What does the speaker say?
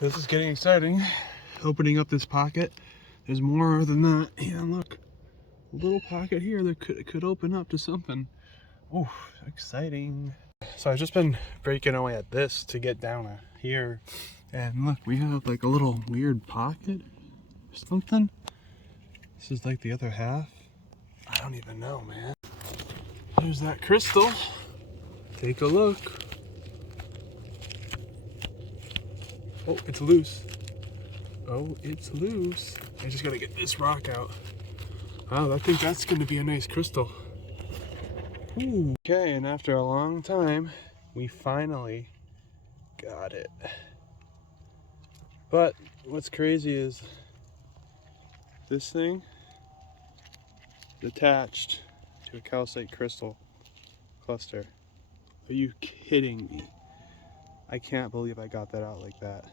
This is getting exciting. Opening up this pocket. There's more than that. Yeah, look. A little pocket here that could open up to something. Oh, exciting. So I've just been breaking away at this to get down here. And look, we have like a little weird pocket or something. This is like the other half. I don't even know, man. There's that crystal. Take a look. Oh, it's loose. Oh, it's loose. I just gotta get this rock out. Oh, I think that's gonna be a nice crystal. Ooh. Okay, and after a long time, we finally got it. But what's crazy is this thing is attached to a calcite crystal cluster. Are you kidding me? I can't believe I got that out like that.